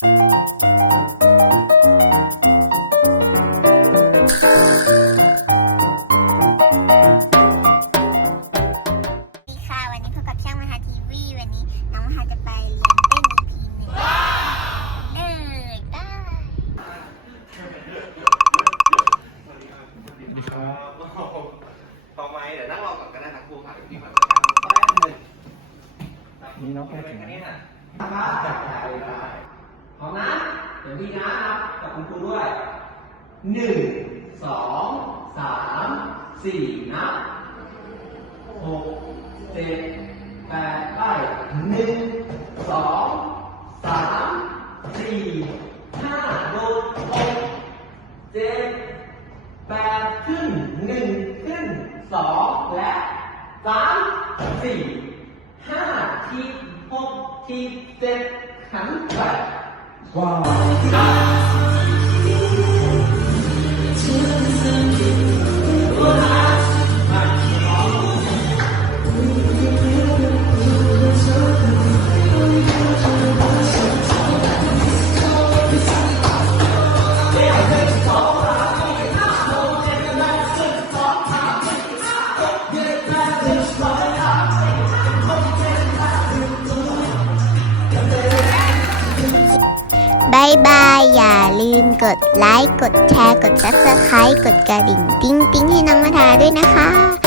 พบกับช่างมหาทีวีวันนี้น้องมหาจะไปเรียนเต้น EP หนึ่งหนึ่งได้พอไหมเดี๋ยวนั่งรอก่อนก็ได้นะครูค่ะพี่ขอนี่น้องแค่ถึงแค่นี้นะ พร้อมนะเดี๋ยวพี่นะนับกับคุณครูด้วยหนึ่งสองสามสี่นับหกเจ็ดแปดไปหนึ่งสองสามสี่ห้าโดดหกเจ็ดแปดขึ้นหนึ่งขึ้นสองและสามสี่ห้าทีหกทีเจ็ดหันไปว้า บายบาย อย่าลืมกดไลค์ กดแชร์ กด subscribe กดกระดิ่ง ติ้งติ้งให้น้องมาทาด้วยนะคะ